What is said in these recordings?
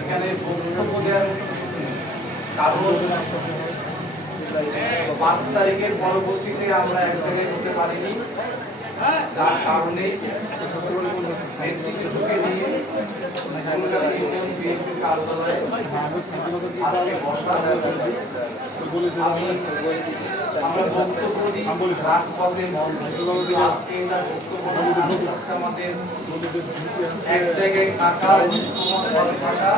এখানে বক্তব্য দেওয়ার কারণ 5 তারিখের পরবর্তীতে আমরা এক জায়গায় হতে পারিনি, যার কারণে নেতৃত্বকে নিয়ে কলকাতা ইউনিয়ন বিএনপির কার্যালয়ে আজকে বসা হয়েছে। আমরা বক্তব্য দিই রাজপথে আজকে বক্তব্য হচ্ছে আমাদের এক জায়গায় থাকা, ঐক্যমত থাকা,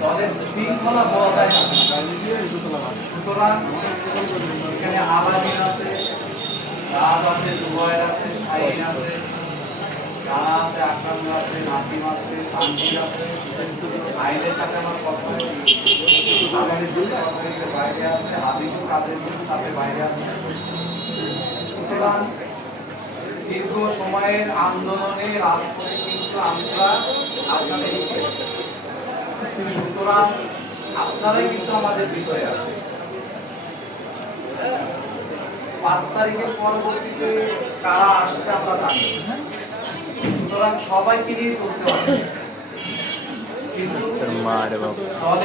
দলের শৃঙ্খলা বজায় রাখা। সুতরাং এখানে আলামিন আছে, রাজ আছে, জুবায়ের আছে, শাহিন আছে, রানা আছে, আকরাম আছে, নাসিম আছে, তানভীর আছে, আইনের সাথে আমার কথা আমাদের বাইরে আছে, আদিকুল কাদের সাথে বাইরে আছে। সুতরাং দীর্ঘ সময়ের আন্দোলনে রাজপথে কিন্তু আমরা আপনাদের, সুতরাং আপনারাই কিন্তু আমাদের বিষয়ে আছে। 5 তারিখের পরবর্তীতে কারা আসছে আমরা জানি, সুতরাং সবাইকে নিয়ে চলতে হবে, কিন্তু